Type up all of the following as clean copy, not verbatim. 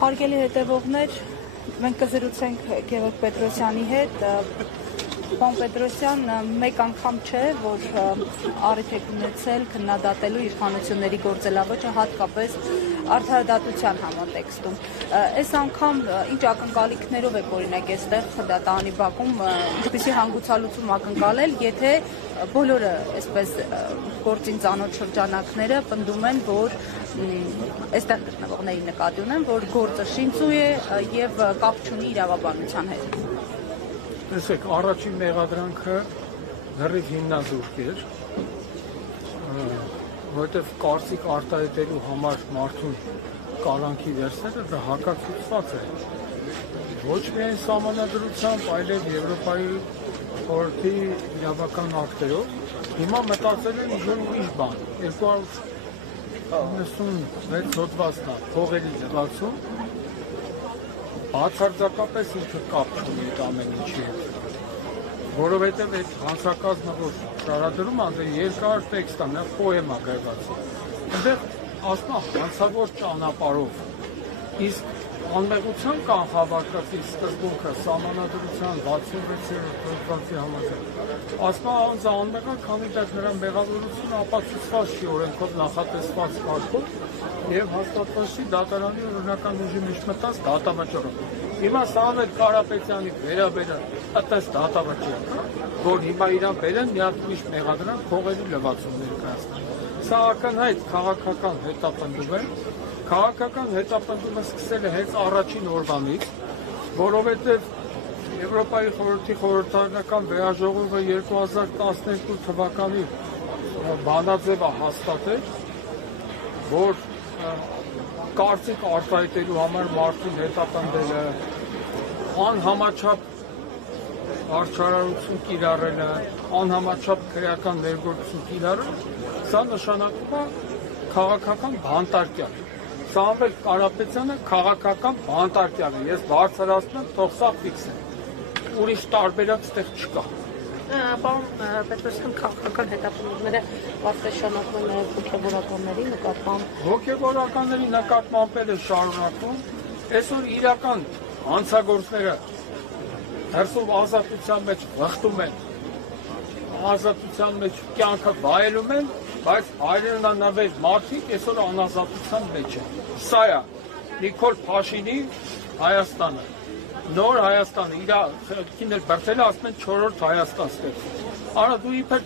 Հարգելի հետևողներ, մենք կզրուցենք Գևորգ Պետրոսյանի հետ։ Պարոն Պետրոսյան, մեկ անգամ չէ, որ առիթ եք ունեցել քննադատելու իշխանությունների գործելավոճը, հատկապես արդարադատության համատեքստում։ Այս անգամ ինչ ակնկալիքներով եք օրինակ այստեղ դատարանի բակում, ինչպիսի հանգուցալուծում ակնկալել, եթե բոլորը այսպես գործին ծանոթ շրջանակները պնդում են, որ այստեղ գտնվողների նկատի ունեն, որ գործը շինծու է եւ կապ չունի իրավաբանության հետ։ Տեսեք, առաջին մեղադրանքը լրիվ հիմնազուրկ էր, որովհետև կարծիք արտահայտելու համար մարդուն կալանքի վերցնելը դա հակացուցված է ոչ միայն սահմանադրությամբ, այլև Եվրոպայի խորհրդի իրավական ակտերով։ Հիմա մտածել են ուրիշ բան, 296 հոդվածն է փողերի լվացում, բացարձակապես ինքը կապ չունի այդ ամեն ինչի հետ, որովհետև այդ հանցակազմը, որ շարադրում է, երկար տեքստ է, նա պոեմ է գրված։ Այնտեղ ասում է հանցավոր ճանապարհով, իսկ անմեղության կանխավարկածի սկզբունքը սահմանադրության 66-րդ հոդվածի համաձայն ասում է անձը անմեղ է, քանի դեռ նրա մեղավորությունը ապացուցված չի օրենքով նախատեսված կարգով եւ հաստատված չի դատարանի օրինական ուժի մեջ մտած դատավճռով։ Հիմա Սամվել Կարապետյանի վերաբերյալ այդպես դատավճիռ, որ հիմա իրան բերեն մի հատ ուրիշ մեղադրանք փողերի լվացում ներկայացնել։ Սա ակնհայտ քաղաքական հետապնդում է։ Քաղաքական հետապնդումը սկսել է հենց առաջին օրվանից, որովհետև Եվրոպայի խորհրդի խորհրդարանական վերաժողովը 2012 թվականի բանաձևը հաստատել, որ կարծիք արտահայտելու համար մարդուն հետապնդելը, անհամաչափ արդարություն կիրառելը, անհամաչափ քրեական ներգործություն կիրառելը, սա նշանակում է քաղաքական բանտարկյալ։ Սամվել Կարապետյանը քաղաքական բանտարկյալ է, ես բարձրացնում եմ, թող սա ֆիքս է, ուրիշ տարբերակ ստեղ չկա։ Պարոն Պետրոսյան, քաղաքական հետապնդումները պատասխանատու են նաև հոգևորականների նկատմամբ։ Հոգևորականների նկատմամբ էլ է շարունակվում, այսօր իրական հանցագործները դրսով ազատության մեջ վխտում են, ազատության մեջ կյանքը վայելում են, բայց հայրենանավեր մարդիկ այսօր անազատության մեջ են։ Սա է Նիկոլ Փաշինի Հայաստանը, նոր Հայաստանը, իր քինել բրդելը ասում են 4-րդ Հայաստան ստեղծել։ Արա դու իբր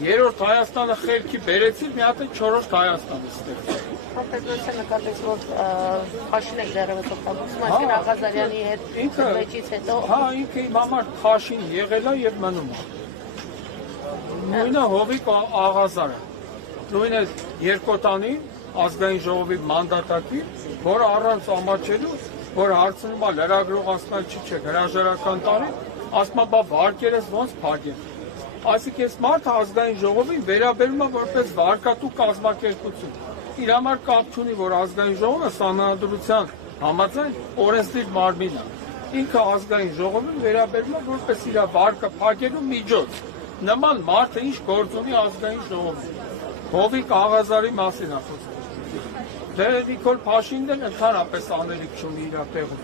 3-րդ Հայաստանը խելքի բերեցիր, մի հատ 4-րդ Հայաստանը ստեղծել։ Պարոն Պետրոսյան, նկատեց, որ Փաշինը դեռևս օգտագործում է Շիրակ Ղազարյանի հետ վեճից հետո։ Հա, ինքը իմ համար Փաշին եղել է եւ մնում է։ Նույնը Հովիկ Աղազարը, նույնը Երկոտանի ազգային ժողովի մանդատակի, որ առանց ամաչելու, որ հարցնում է լրագրող ասում է չի չէ, հրաժարական տարի, ասում է բա վարկերս ոնց փակեն։ Այսինքն այս մարդը ազգային ժողովին վերաբերում է որպես վարկատու կազմակերպություն։ Իր համար կապ չունի, որ ազգային ժողովը սահմանադրության համաձայն օրենսդիր մարմին է։ Ինքը ազգային ժողովին վերաբերում է որպես իր վարկը փակելու միջոց։ Նման մարդը ինչ գործ ունի ազգային ժողովում։ Հովիկ Աղազարի մասին է խոսքը։ Դե Նիկոլ Փաշինն էլ ընդհանրապես անելիք չունի իր տեղում։